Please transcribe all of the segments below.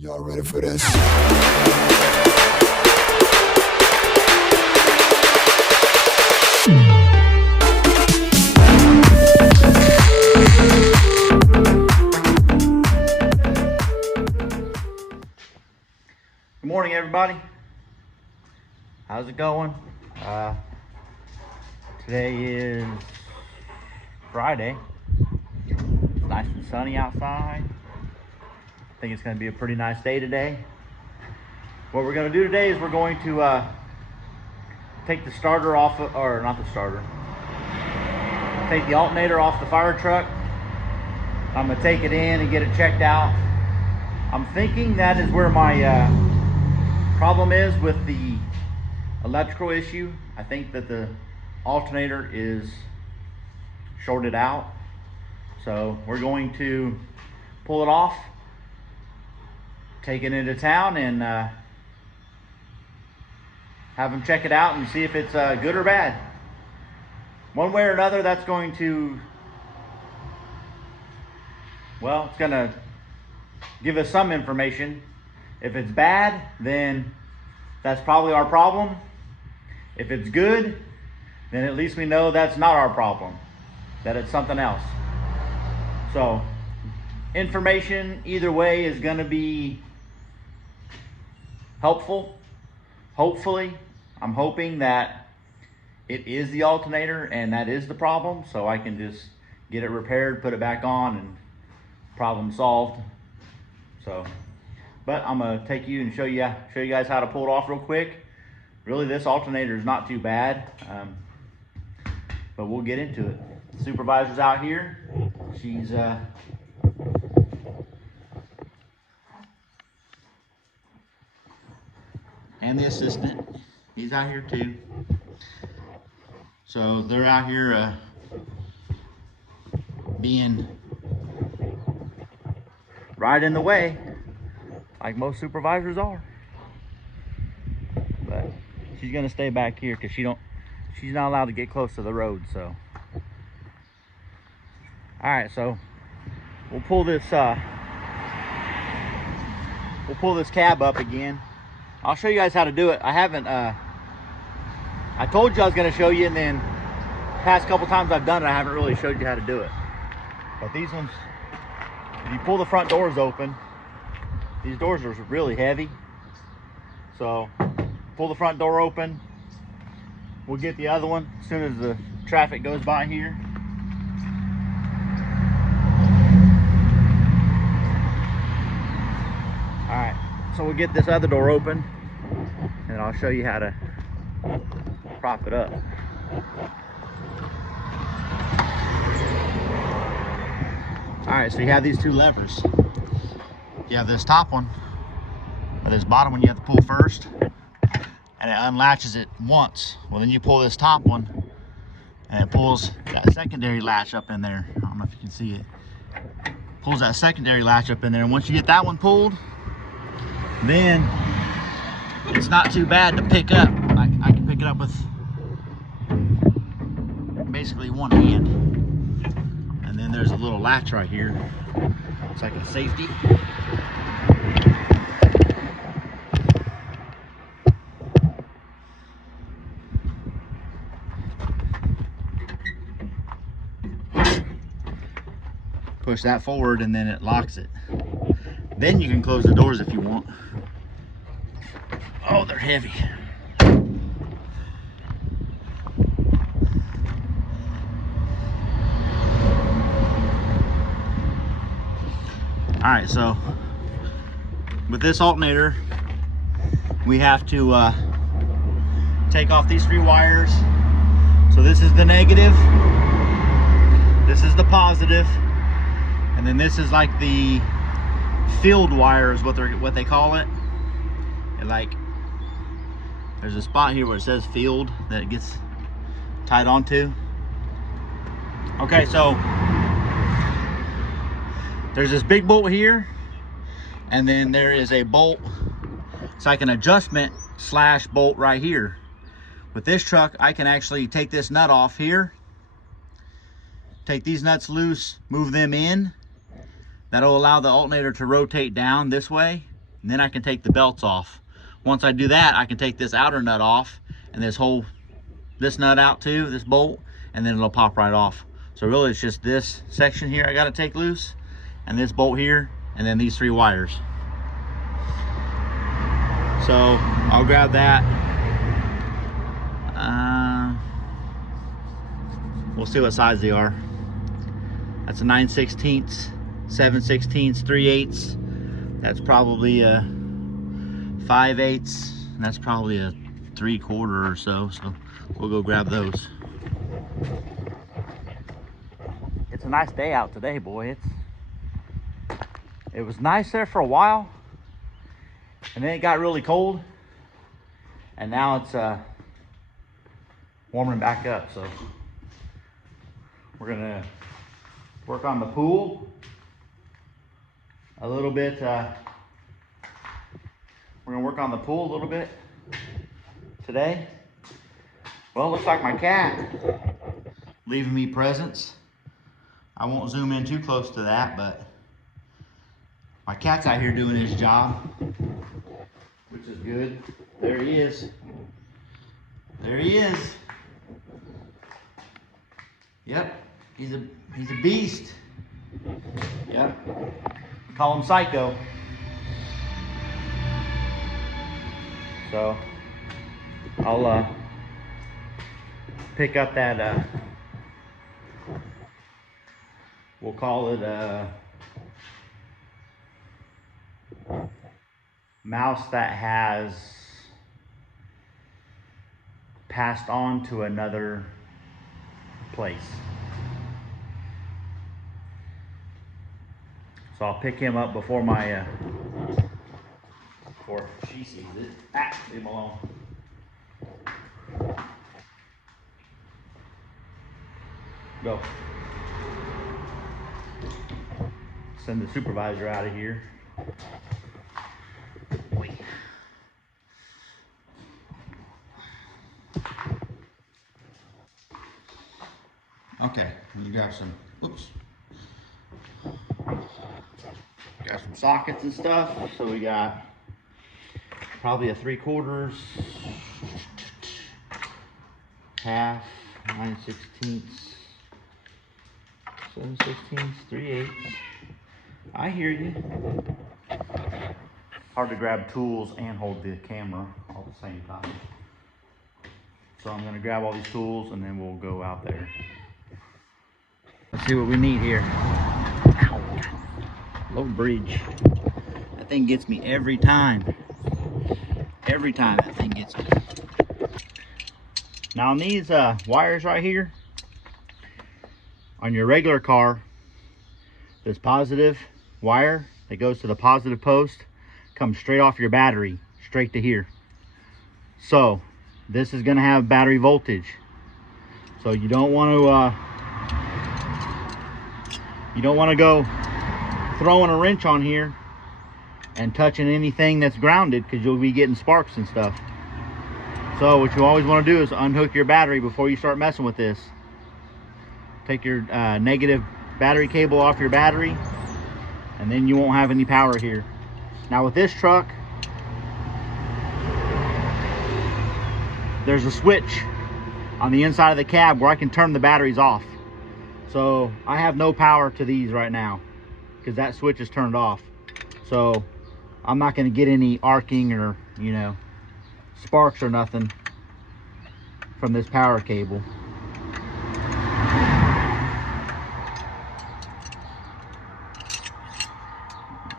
Y'all ready for this? Good morning, everybody. How's it going? Today is Friday. It's nice and sunny outside. I think it's going to be a pretty nice day today. What we're going to do today is we're going to take the starter off, or not the starter, take the alternator off the fire truck. I'm going to take it in and get it checked out. I'm thinking that is where my problem is with the electrical issue. I think that the alternator is shorted out. So we're going to pull it off, take it into town, and have them check it out and see if it's good or bad. One way or another, that's going to, well, it's going to give us some information. If it's bad, then that's probably our problem. If it's good, then at least we know that's not our problem, that it's something else. So information either way is going to be helpful. Hopefully, I'm hoping that it is the alternator and that is the problem, so I can just get it repaired, put it back on, and problem solved. So, but I'm gonna take you and show you guys how to pull it off real quick. Really, this alternator is not too bad, but we'll get into it. The supervisor's out here. She's and the assistant, he's out here too. So they're out here being right in the way, like most supervisors are. But she's gonna stay back here because she's not allowed to get close to the road. So, all right, so we'll pull this cab up again. I'll show you guys how to do it. I haven't I told you I was going to show you, and then past couple times I've done it, I haven't really showed you how to do it. But these ones, if you pull the front doors open, these doors are really heavy. So pull the front door open. We'll get the other one as soon as the traffic goes by here. All right, so we'll get this other door open, and I'll show you how to prop it up. All right, so you have these two levers. You have this top one, or this bottom one you have to pull first, and it unlatches it once. Well, then you pull this top one, and it pulls that secondary latch up in there. I don't know if you can see it. Pulls that secondary latch up in there, and once you get that one pulled, then it's not too bad to pick up. I can pick it up with basically one hand. And then there's a little latch right here. It's like a safety. Push that forward and then it locks it. Then you can close the doors if you want. Oh, they're heavy. All right, so with this alternator, we have to take off these 3 wires. So this is the negative, this is the positive, and then this is like the field wire is what they call it. And like, there's a spot here where it says field that it gets tied onto. Okay, so there's this big bolt here, and then there is a bolt. It's like an adjustment slash bolt right here. With this truck, I can actually take this nut off here, take these nuts loose, move them in. That'll allow the alternator to rotate down this way, And then I can take the belts off. Once I do that, I can take this outer nut off and this nut out too, this bolt, and then it'll pop right off. So really it's just this section here I gotta take loose, and this bolt here, and then these 3 wires. So I'll grab that. We'll see what size they are. That's a 9/16, 7/16, 3/8. That's probably a 5/8, and that's probably a 3/4 or so. So we'll go grab those. It's a nice day out today, boy. It was nice there for a while, and then it got really cold, and now it's warming back up. So we're gonna work on the pool a little bit. We're gonna work on the pool a little bit today. Well, it looks like my cat leaving me presents. I won't zoom in too close to that, but my cat's out here doing his job, which is good. There he is. There he is. Yep, he's a beast. Yep, we call him Psycho. So I'll pick up that we'll call it a mouse that has passed on to another place. So I'll pick him up before before she sees it. Ah, leave him alone. Go. Send the supervisor out of here. Wait. Okay, let me grab some, whoops. Got some sockets and stuff. So we got probably a 3/4, half, 9/16, 7/16, 3/8. I hear you. Hard to grab tools and hold the camera all at the same time. So I'm gonna grab all these tools and then we'll go out there. Let's see what we need here. Ow. Low bridge. That thing gets me every time. Every time that thing gets me. Now on these wires right here, on your regular car, this positive wire that goes to the positive post comes straight off your battery, straight to here. So this is gonna have battery voltage. So you don't want to go throwing a wrench on here and touching anything that's grounded, because you'll be getting sparks and stuff. So what you always want to do is unhook your battery before you start messing with this. Take your negative battery cable off your battery, and then you won't have any power here. Now with this truck, there's a switch on the inside of the cab where I can turn the batteries off. So I have no power to these right now because that switch is turned off. So I'm not going to get any arcing or, you know, sparks or nothing from this power cable.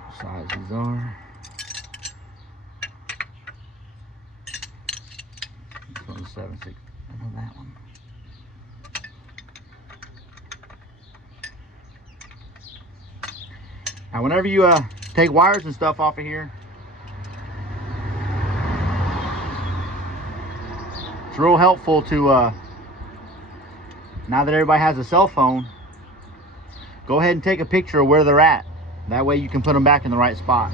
What size these are. This one's 7/6. I know that one. Now whenever you take wires and stuff off of here, it's real helpful to, now that everybody has a cell phone, go ahead and take a picture of where they're at. That way you can put them back in the right spot.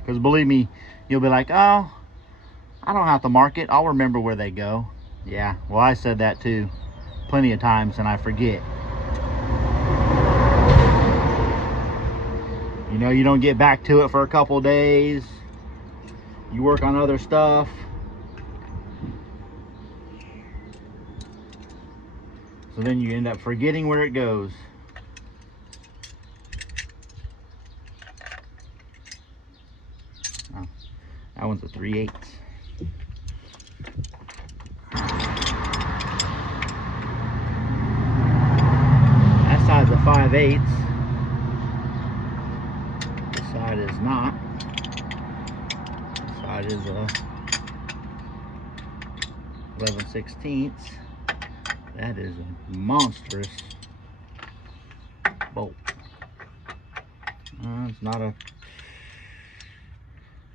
Because Because believe me, you'll be like, oh, I don't have to mark it. I'll remember where they go. Yeah, well, I said that too plenty of times and I forget. You know, you don't get back to it for a couple days. You work on other stuff. So then you end up forgetting where it goes. Oh, that one's a 3/8. That side's a 5/8. This side is not. This side is a 11/16. That is a monstrous bolt. It's not a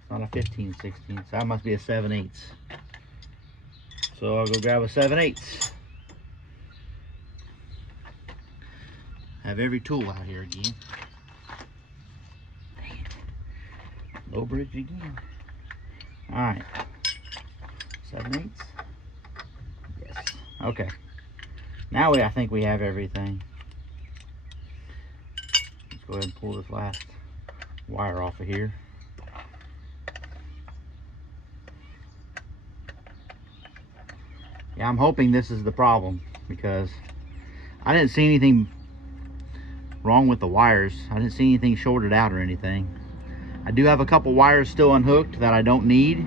15/16. That must be a 7/8. So I'll go grab a 7/8. Have every tool out here again. Dang it. Low bridge again. All right. 7/8. Yes. Okay. Now I think we have everything. Let's go ahead and pull this last wire off of here. Yeah, I'm hoping this is the problem because I didn't see anything wrong with the wires. I didn't see anything shorted out or anything. I do have a couple wires still unhooked that I don't need.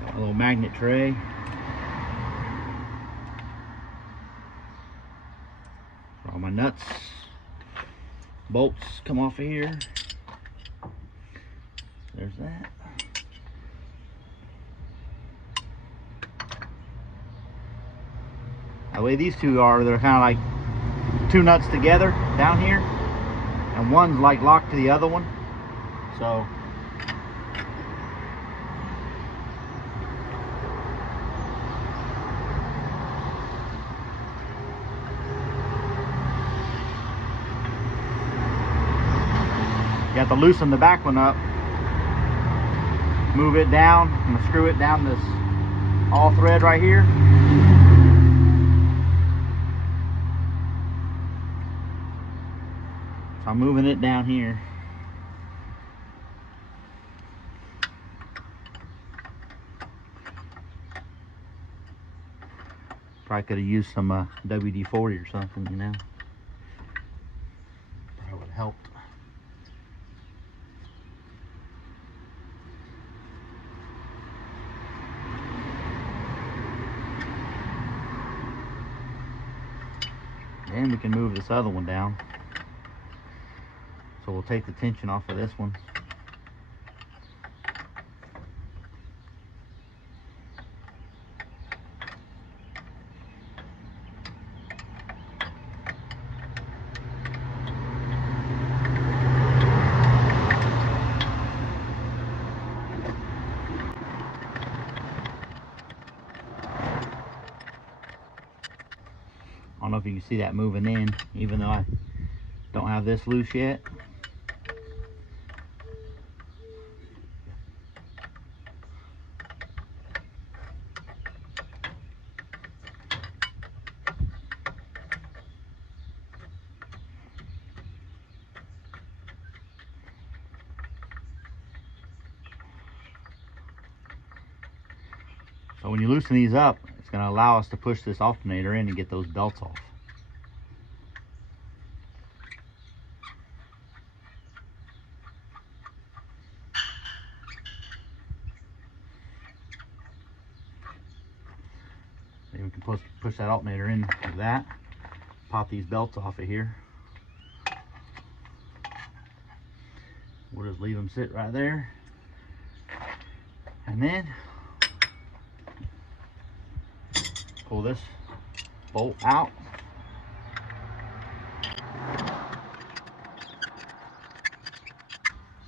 Got a little magnet tray. All my nuts, bolts come off of here. There's that. The way these two are, they're kind of like two nuts together down here, and one's like locked to the other one. So you have to loosen the back one up, move it down, and screw it down this all thread right here. So I'm moving it down here. Probably could have used some WD-40 or something, you know. Probably would have helped. And we can move this other one down. So we'll take the tension off of this one. I don't know if you can see that moving in, even though I don't have this loose yet. So when you loosen these up, it's going to allow us to push this alternator in and get those belts off. Then we can push that alternator in like that. Pop these belts off of here. We'll just leave them sit right there. And then pull this bolt out.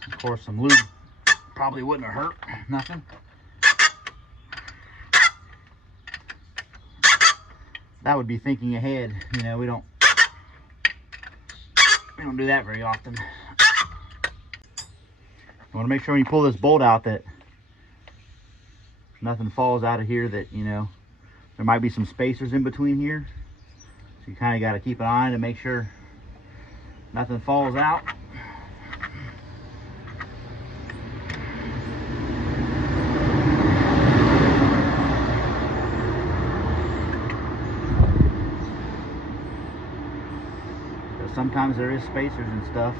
Of course, some lube probably wouldn't have hurt nothing. that would be thinking ahead. You know, we don't do that very often. You want to make sure when you pull this bolt out that nothing falls out of here, that, you know, there might be some spacers in between here. So you kind of got to keep an eye to make sure nothing falls out. So sometimes there is spacers and stuff.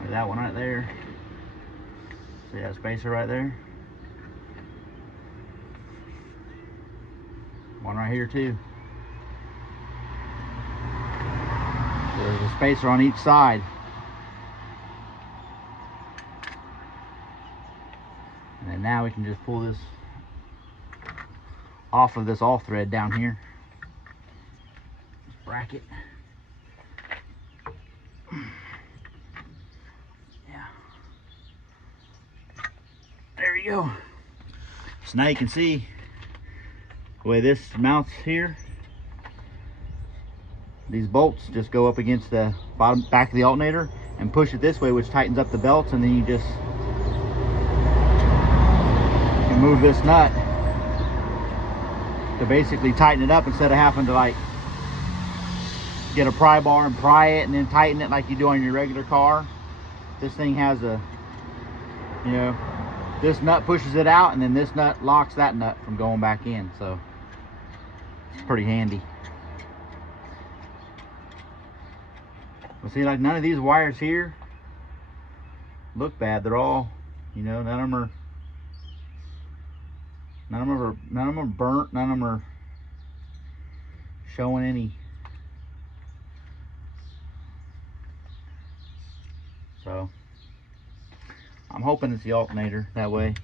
Like that one right there. See that spacer right there? One right here too. There's a spacer on each side. And then now we can just pull this off of this all thread down here. This bracket. Yeah. There you go. So now you can see the way this mounts here. These bolts just go up against the bottom back of the alternator and push it this way, which tightens up the belts, and then you just can move this nut to basically tighten it up instead of having to like get a pry bar and pry it and then tighten it like you do on your regular car. This thing has a, you know, this nut pushes it out and then this nut locks that nut from going back in, so it's pretty handy. Well, see, like none of these wires here look bad. They're all, you know, none of them are burnt. None of them are showing any. So I'm hoping it's the alternator that way.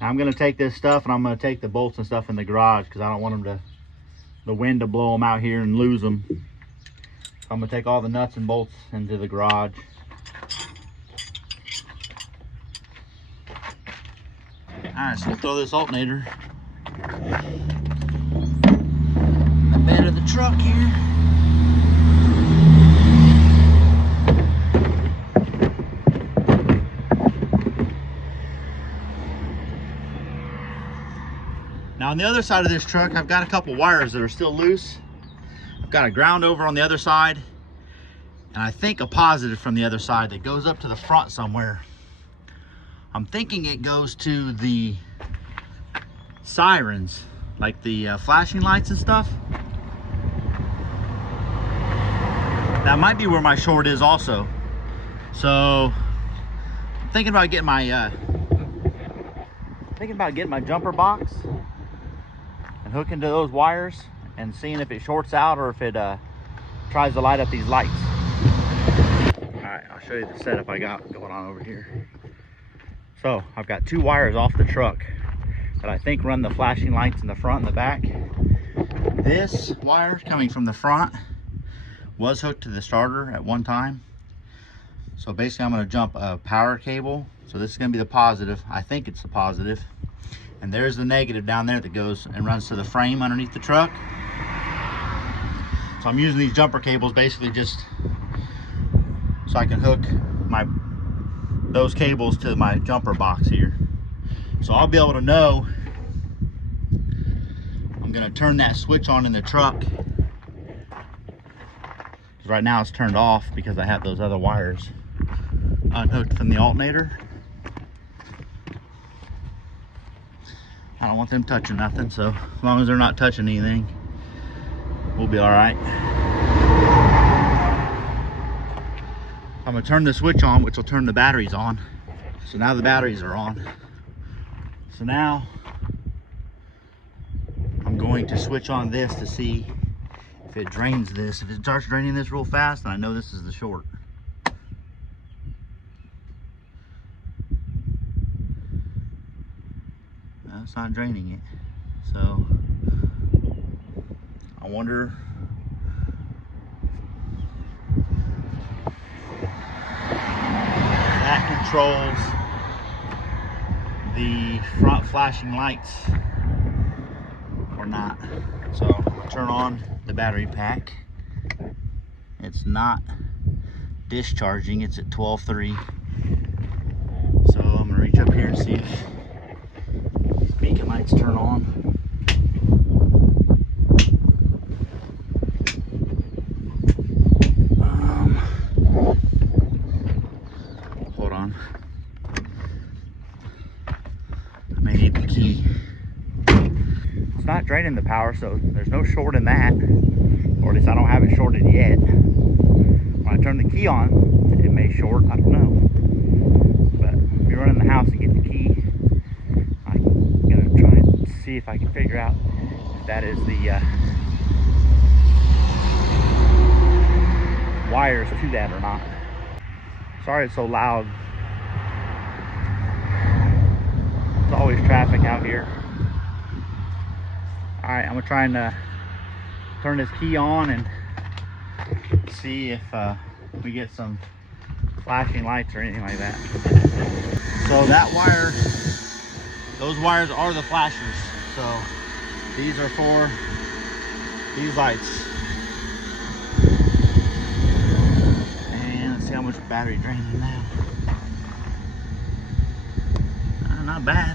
Now I'm going to take this stuff and I'm going to take the bolts and stuff in the garage because I don't want the wind to blow them out here and lose them. So I'm going to take all the nuts and bolts into the garage. Alright, so we'll throw this alternator in the bed of the truck here. Now on the other side of this truck, I've got a couple wires that are still loose. I've got a ground over on the other side, and I think a positive from the other side that goes up to the front somewhere. I'm thinking it goes to the sirens, like the flashing lights and stuff. That might be where my short is also. So I'm thinking about getting my jumper box and hook into those wires and seeing if it shorts out or if it tries to light up these lights. All right, I'll show you the setup I got going on over here. So I've got two wires off the truck that I think run the flashing lights in the front and the back. This wire coming from the front was hooked to the starter at one time. So basically I'm going to jump a power cable. So this is going to be the positive. I think it's the positive. And there's the negative down there that goes and runs to the frame underneath the truck. So I'm using these jumper cables basically just so I can hook those cables to my jumper box here. So I'll be able to know. I'm going to turn that switch on in the truck. Right now it's turned off because I have those other wires unhooked from the alternator. I don't want them touching nothing, so as long as they're not touching anything, we'll be all right. I'm gonna turn the switch on, which will turn the batteries on. So now the batteries are on. So now I'm going to switch on this to see if it drains this. If it starts draining this real fast, then I know this is the short. No, it's not draining it. So I wonder that controls the front flashing lights or not. So I'm gonna turn on the battery pack. It's not discharging, it's at 12.3. So I'm gonna reach up here and see if these beacon lights turn on. Hold on. I may need the key. It's not draining the power, so there's no short in that. Or at least I don't have it shorted yet. When I turn the key on, it may short, I don't know. But if you run in the house and get the key, I'm gonna try and see if I can figure out if that is the wires to that or not. Sorry it's so loud. There's always traffic out here. Alright, I'm gonna try and turn this key on and see if we get some flashing lights or anything like that. So that wire, those wires are the flashers. So these are for these lights. And let's see how much battery draining now. Not bad.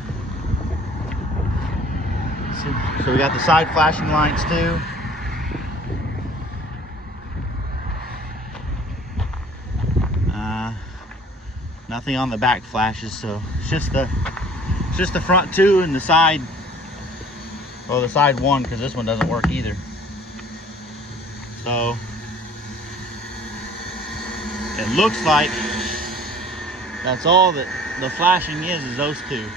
So we got the side flashing lights too. Nothing on the back flashes, so it's just the front two and the side, well, the side one, because this one doesn't work either. So it looks like that's all that the flashing is those two.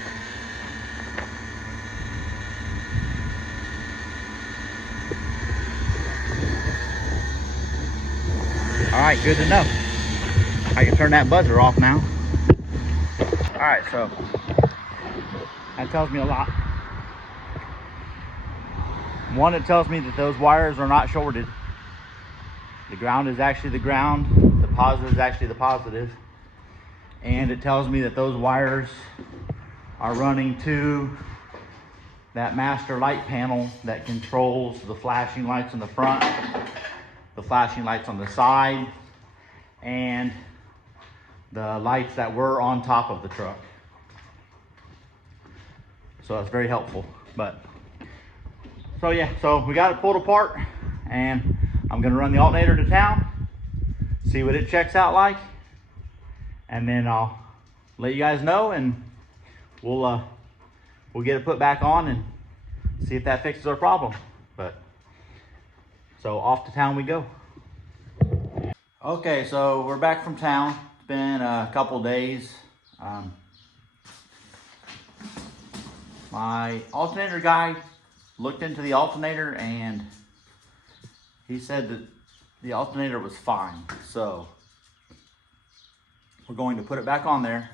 All right, good enough. I can turn that buzzer off now. All right, so that tells me a lot. One, it tells me that those wires are not shorted. The ground is actually the ground. The positive is actually the positive. And it tells me that those wires are running to that master light panel that controls the flashing lights in the front, the flashing lights on the side, and the lights that were on top of the truck. So that's very helpful. But so yeah, so we got it pulled apart, and I'm gonna run the alternator to town, see what it checks out like, and then I'll let you guys know, and we'll get it put back on and see if that fixes our problem. But so off to town we go. Okay, so we're back from town. It's been a couple days. My alternator guy looked into the alternator and he said that the alternator was fine. So we're going to put it back on there,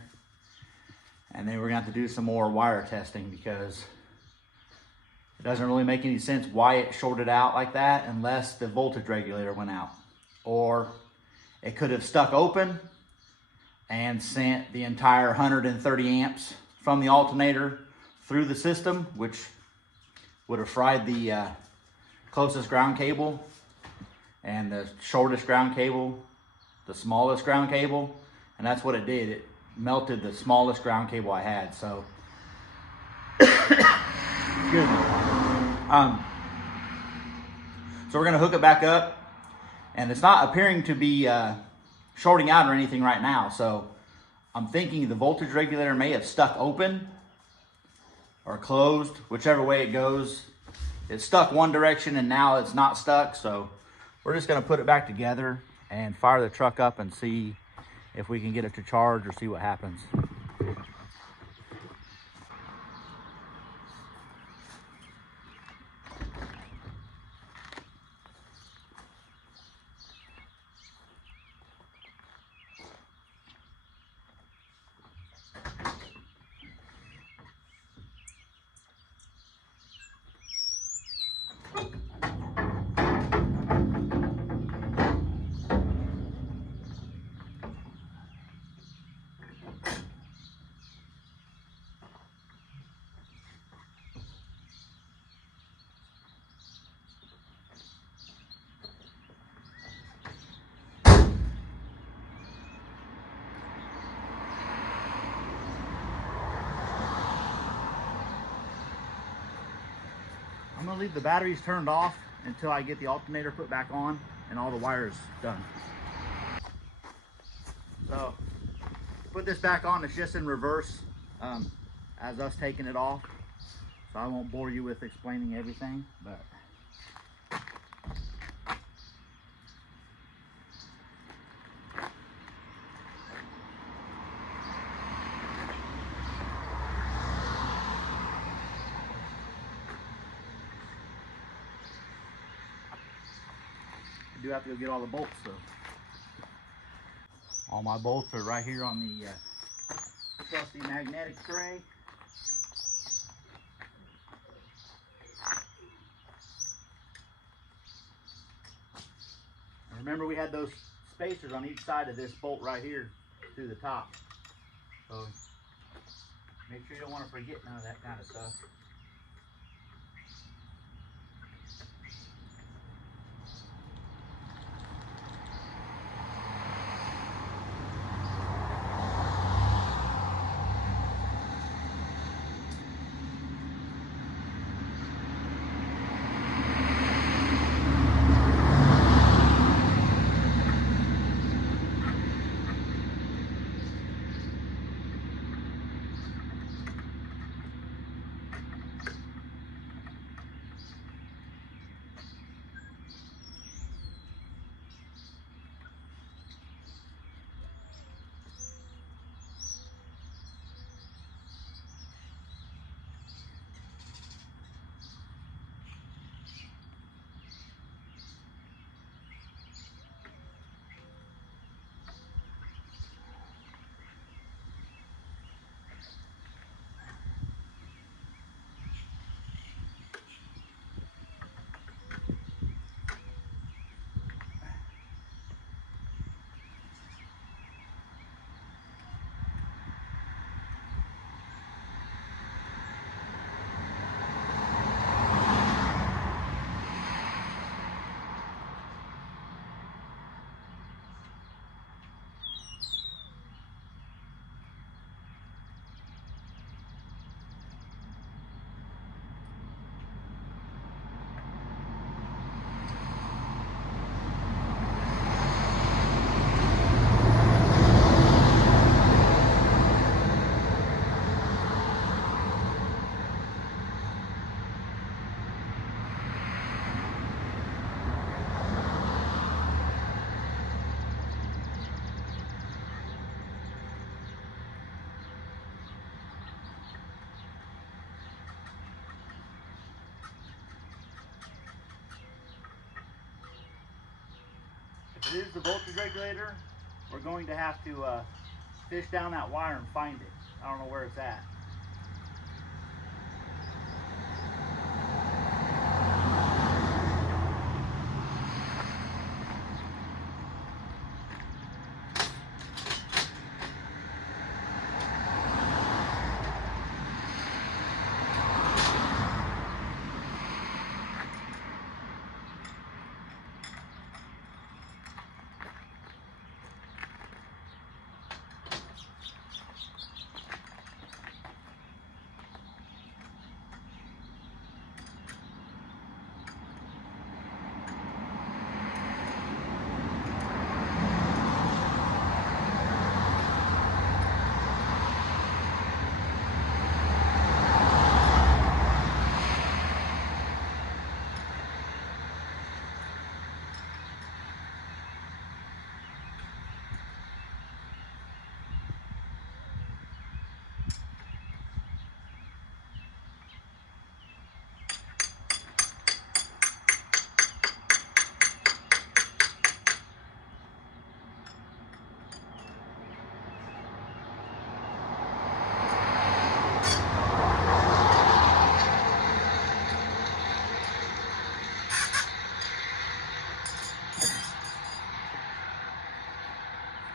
and then we're gonna have to do some more wire testing, because it doesn't really make any sense why it shorted out like that unless the voltage regulator went out. Or it could have stuck open and sent the entire 130 amps from the alternator through the system, which would have fried the closest ground cable and the shortest ground cable, the smallest ground cable, and that's what it did. It melted the smallest ground cable I had. So excuse me. So we're gonna hook it back up, and it's not appearing to be shorting out or anything right now. So I'm thinking the voltage regulator may have stuck open or closed, whichever way it goes. It's stuck one direction and now it's not stuck. So we're just gonna put it back together and fire the truck up and see if we can get it to charge or see what happens. I'm gonna leave the batteries turned off until I get the alternator put back on and all the wires done. So to put this back on, it's just in reverse as us taking it off. So I won't bore you with explaining everything, but I do have to go get all the bolts though. All my bolts are right here on the trusty magnetic tray. And remember, we had those spacers on each side of this bolt right here through the top. So make sure you don't want to forget none of that kind of stuff. If it is the voltage regulator, we're going to have to fish down that wire and find it. I don't know where it's at.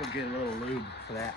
We'll get a little lube for that.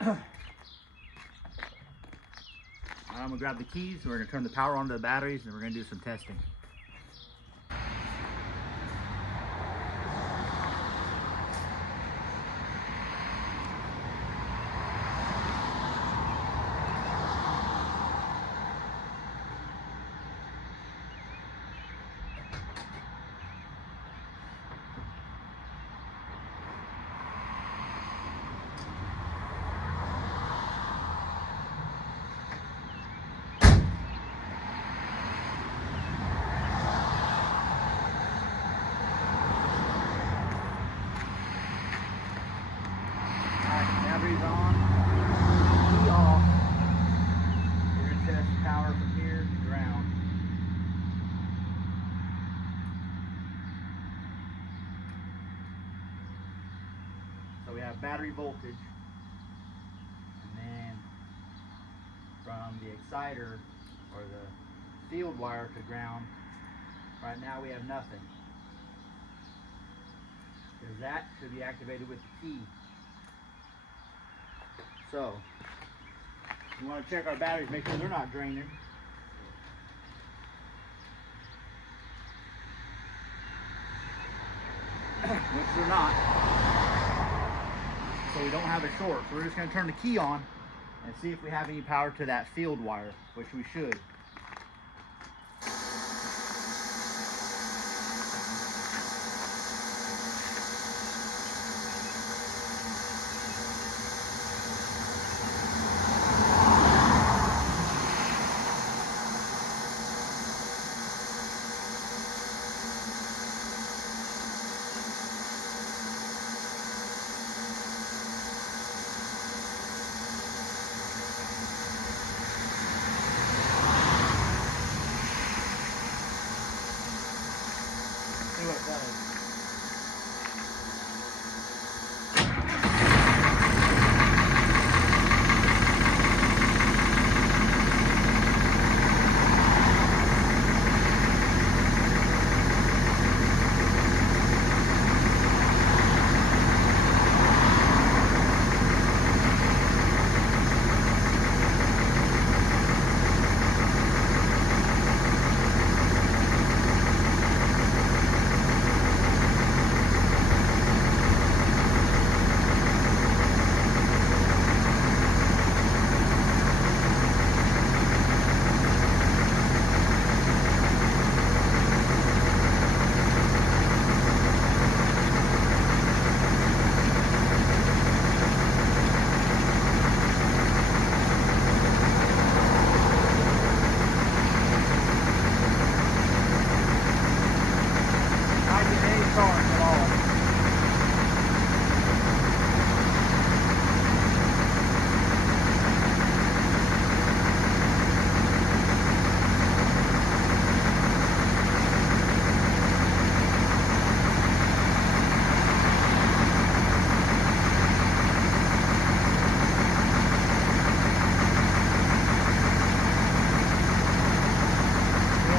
I'm gonna grab the keys, we're gonna turn the power on to the batteries, and we're gonna do some testing. Batteries on, key off. We're going to test power from here to ground. So we have battery voltage, and then from the exciter or the field wire to ground, right now we have nothing. Because that should be activated with the key. So, we want to check our batteries, make sure they're not draining. Which they're not. So we don't have a short. So we're just going to turn the key on and see if we have any power to that field wire, which we should. See what it does.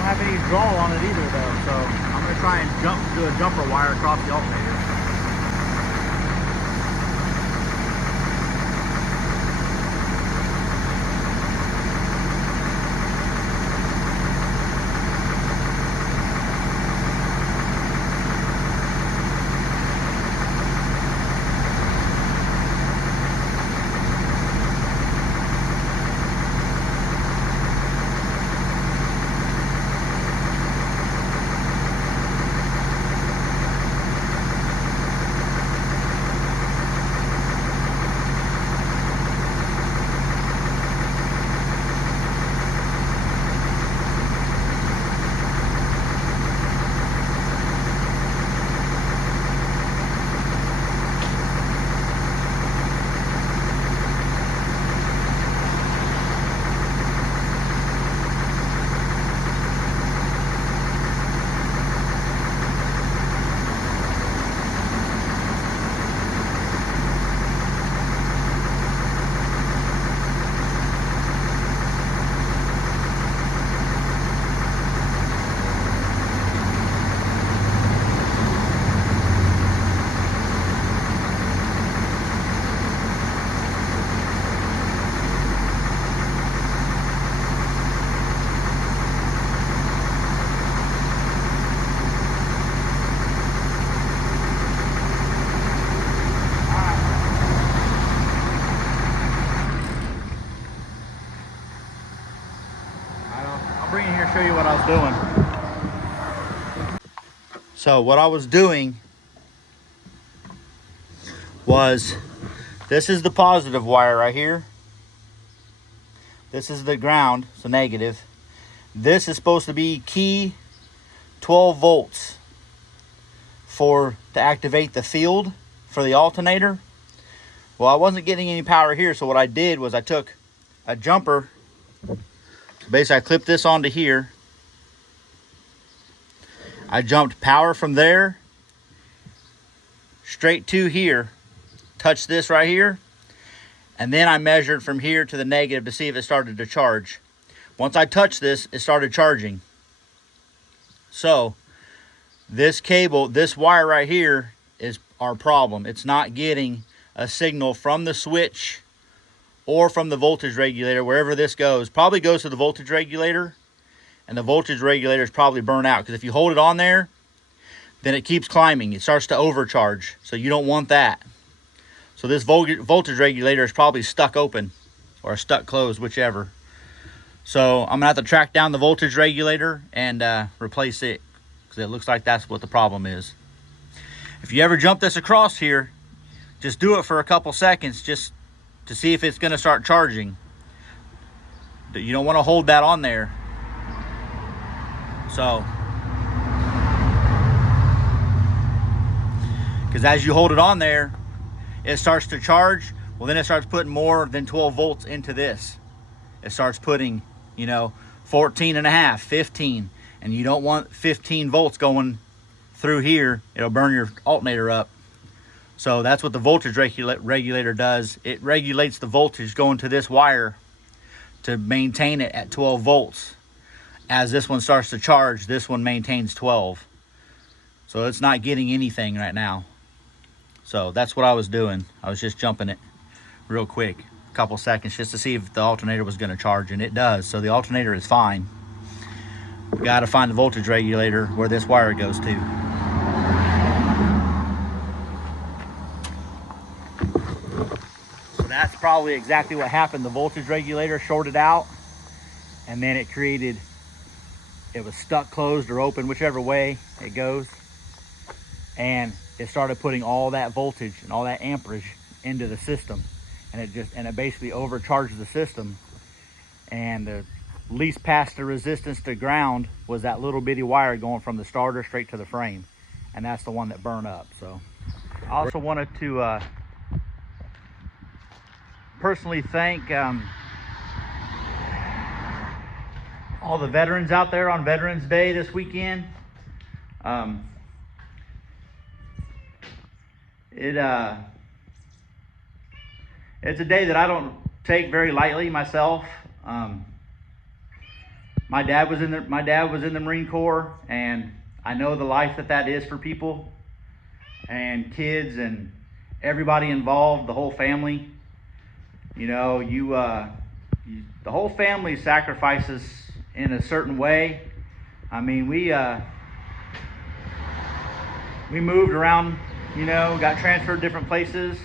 Have any draw on it either though, so I'm going to try and do a jumper wire across the alternator. bring it here and show you what I was doing. So what I was doing was, this is the positive wire right here. This is the ground, so negative. This is supposed to be key 12 volts to activate the field for the alternator. Well, I wasn't getting any power here, so what I did was I took a jumper. Basically, I clipped this onto here. I jumped power from there straight to here, touched this right here, and then I measured from here to the negative to see if it started to charge. Once I touched this, it started charging. So this cable, this wire right here is our problem. It's not getting a signal from the switch or from the voltage regulator, wherever this goes. Probably goes to the voltage regulator, and the voltage regulator is probably burnt out, because if you hold it on there, then it keeps climbing. It starts to overcharge, so you don't want that. So this voltage regulator is probably stuck open or stuck closed, whichever. So I'm gonna have to track down the voltage regulator and replace it, because it looks like that's what the problem is. If you ever jump this across here, just do it for a couple seconds just to see if it's gonna start charging. You don't wanna hold that on there. So, because as you hold it on there, it starts to charge. Well, then it starts putting more than 12 volts into this. It starts putting, 14 and a half, 15, and you don't want 15 volts going through here. It'll burn your alternator up. So that's what the voltage regulator does. It regulates the voltage going to this wire to maintain it at 12 volts. As this one starts to charge, this one maintains 12. So it's not getting anything right now. So that's what I was doing. I was just jumping it real quick, a couple seconds, just to see if the alternator was going to charge, and it does. So the alternator is fine. We got to find the voltage regulator where this wire goes to. So that's probably exactly what happened. The voltage regulator shorted out, and then it was stuck closed or open, whichever way it goes, and it started putting all that voltage and all that amperage into the system, and it basically overcharged the system. And the least past the resistance to ground was that little bitty wire going from the starter straight to the frame, and that's the one that burned up. So I also wanted to personally thank all the veterans out there on Veterans Day this weekend. It's a day that I don't take very lightly myself. My dad was in the Marine Corps, and I know the life that is for people and kids and everybody involved, the whole family. The whole family sacrifices in a certain way. I mean, we moved around, got transferred different places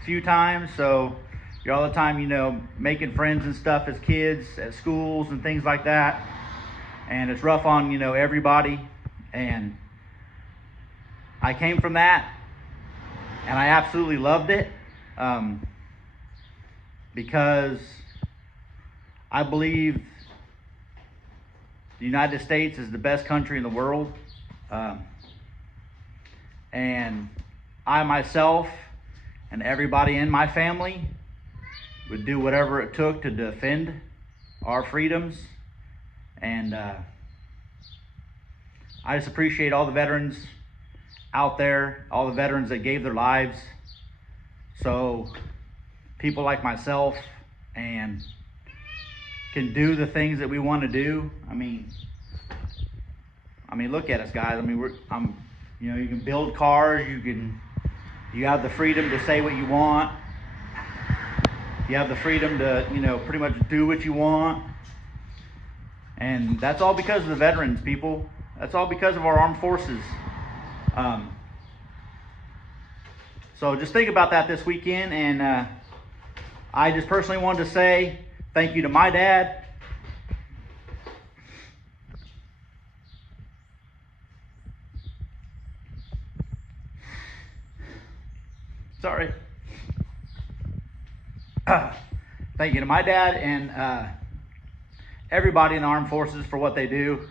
a few times, so you're all the time, making friends and stuff as kids at schools and things like that, and it's rough on, everybody. And I came from that, and I absolutely loved it, because I believe the United States is the best country in the world. And I myself and everybody in my family would do whatever it took to defend our freedoms. And I just appreciate all the veterans out there, all the veterans that gave their lives so people like myself and can do the things that we want to do. I mean, look at us, guys. I mean, you can build cars. You have the freedom to say what you want. You have the freedom to, pretty much do what you want. And that's all because of the veterans, people. That's all because of our armed forces. So just think about that this weekend. And I just personally wanted to say thank you to my dad, Sorry. Thank you to my dad and everybody in the armed forces for what they do.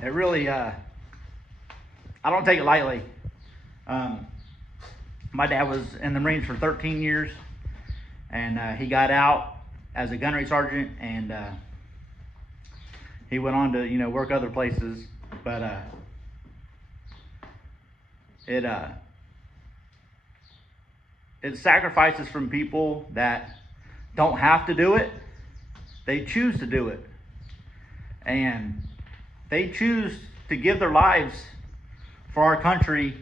It really, I don't take it lightly. My dad was in the Marines for 13 years, and he got out as a gunnery sergeant, and he went on to, you know, work other places, but it sacrifices from people that don't have to do it. They choose to do it, and they choose to give their lives for our country,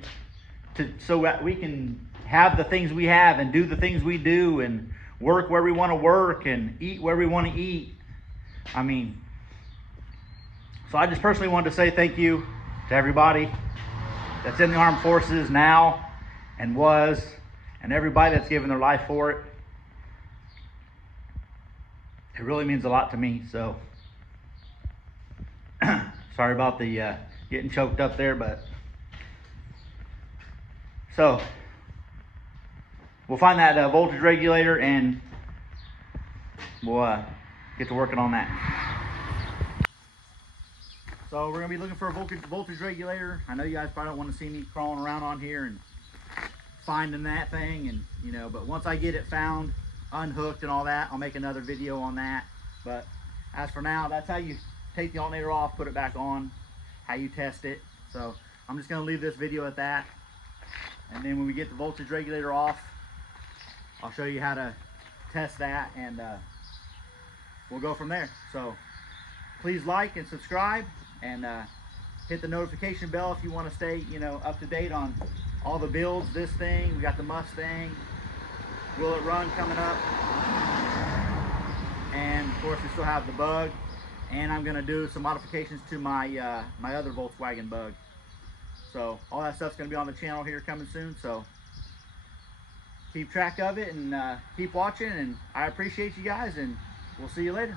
so that we can have the things we have and do the things we do and work where we want to work and eat where we want to eat. I mean, so I just personally wanted to say thank you to everybody that's in the armed forces now and was, and everybody that's given their life for it. It really means a lot to me. So sorry about the getting choked up there, but so we'll find that voltage regulator and we'll get to working on that. So we're gonna be looking for a voltage regulator. I know you guys probably don't want to see me crawling around on here and finding that thing, and you know, but once I get it found, unhooked and all that, I'll make another video on that. But as for now, that's how you take the alternator off, put it back on, how you test it. So I'm just gonna leave this video at that. And then when we get the voltage regulator off, I'll show you how to test that, and we'll go from there. So please like and subscribe, and hit the notification bell if you want to stay, you know, up to date on all the builds. This thing, we got the Mustang, Will It Run coming up, and of course we still have the Bug, and I'm gonna do some modifications to my my other Volkswagen Bug. So all that stuff's gonna be on the channel here coming soon. So keep track of it and keep watching, and I appreciate you guys, and we'll see you later.